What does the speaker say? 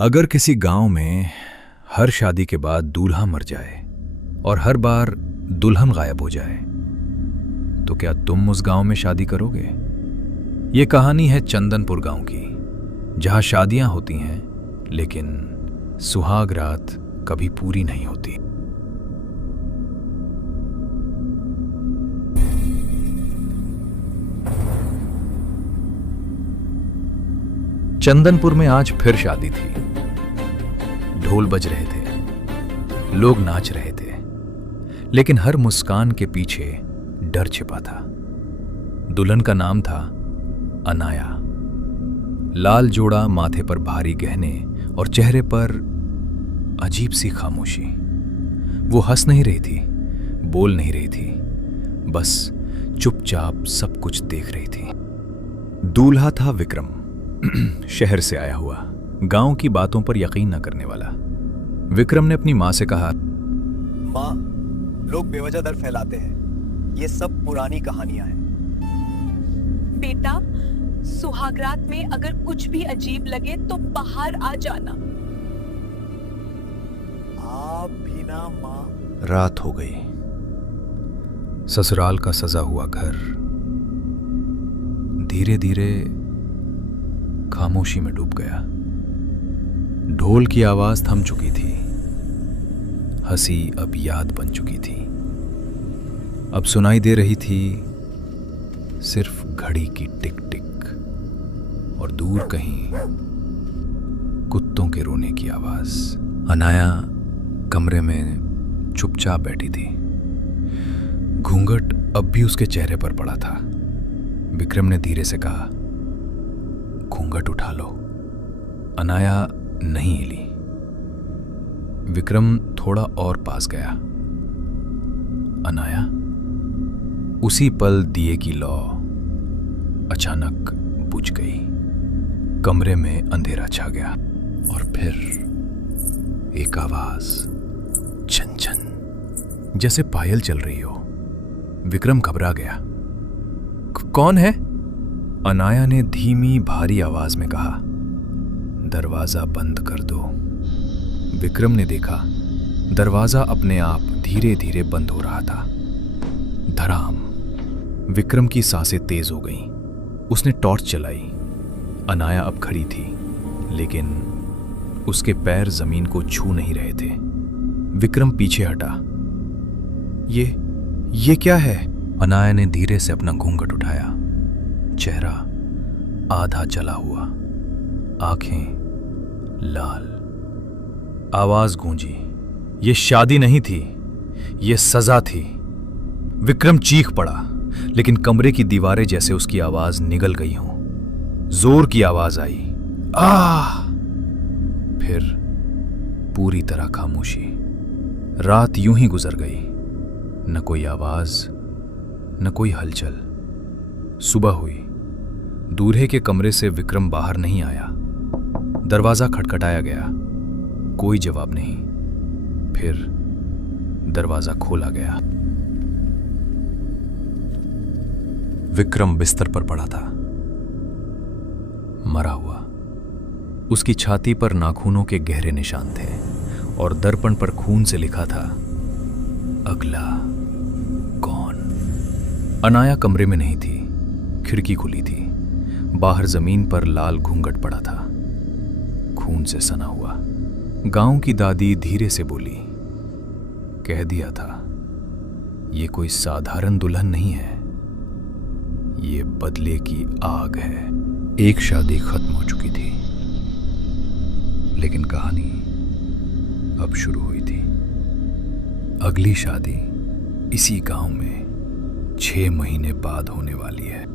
अगर किसी गांव में हर शादी के बाद दूल्हा मर जाए और हर बार दुल्हन गायब हो जाए, तो क्या तुम उस गांव में शादी करोगे? ये कहानी है चंदनपुर गांव की, जहां शादियां होती हैं लेकिन सुहाग रात कभी पूरी नहीं होती। चंदनपुर में आज फिर शादी थी। ढोल बज रहे थे, लोग नाच रहे थे, लेकिन हर मुस्कान के पीछे डर छिपा था। दुल्हन का नाम था अनाया। लाल जोड़ा, माथे पर भारी गहने और चेहरे पर अजीब सी खामोशी। वो हंस नहीं रही थी, बोल नहीं रही थी, बस चुपचाप सब कुछ देख रही थी। दूल्हा था विक्रम, शहर से आया हुआ, गांव की बातों पर यकीन न करने वाला। विक्रम ने अपनी मां से कहा, मां, लोग बेवजह डर फैलाते हैं, ये सब पुरानी कहानियां हैं। बेटा, सुहागरात में अगर कुछ भी अजीब लगे तो बाहर आ जाना। आप भी ना मां। रात हो गई। ससुराल का सजा हुआ घर धीरे धीरे खामोशी में डूब गया। ढोल की आवाज थम चुकी थी, हंसी अब याद बन चुकी थी। अब सुनाई दे रही थी सिर्फ घड़ी की टिक टिक और दूर कहीं कुत्तों के रोने की आवाज। अनाया कमरे में चुपचाप बैठी थी। घूंघट अब भी उसके चेहरे पर पड़ा था। विक्रम ने धीरे से कहा, घूंघट उठा लो। अनाया नहीं हिली। विक्रम थोड़ा और पास गया। अनाया। उसी पल दिए की लौ अचानक बुझ गई। कमरे में अंधेरा छा गया और फिर एक आवाज, छन छन, जैसे पायल चल रही हो। विक्रम घबरा गया। कौन है? अनाया ने धीमी भारी आवाज में कहा, दरवाजा बंद कर दो। विक्रम ने देखा, दरवाजा अपने आप धीरे धीरे बंद हो रहा था। धड़ाम। विक्रम की सांसें तेज हो गईं। उसने टॉर्च चलाई। अनाया अब खड़ी थी, लेकिन उसके पैर जमीन को छू नहीं रहे थे। विक्रम पीछे हटा। ये क्या है? अनाया ने धीरे से अपना घूंघट उठाया। चेहरा आधा जला हुआ, आंखें लाल। आवाज गूंजी, ये शादी नहीं थी, ये सजा थी। विक्रम चीख पड़ा, लेकिन कमरे की दीवारें जैसे उसकी आवाज निगल गई हों। जोर की आवाज आई, आह! फिर पूरी तरह खामोशी। रात यूं ही गुजर गई, न कोई आवाज, न कोई हलचल। सुबह हुई। दूल्हे के कमरे से विक्रम बाहर नहीं आया। दरवाजा खटखटाया गया, कोई जवाब नहीं। फिर दरवाजा खोला गया। विक्रम बिस्तर पर पड़ा था, मरा हुआ। उसकी छाती पर नाखूनों के गहरे निशान थे और दर्पण पर खून से लिखा था, अगला कौन? अनाया कमरे में नहीं थी। खिड़की खुली थी। बाहर जमीन पर लाल घूंघट पड़ा था, खून से सना हुआ। गांव की दादी धीरे से बोली, कह दिया था, ये कोई साधारण दुल्हन नहीं है, ये बदले की आग है। एक शादी खत्म हो चुकी थी, लेकिन कहानी अब शुरू हुई थी। अगली शादी इसी गांव में 6 महीने बाद होने वाली है।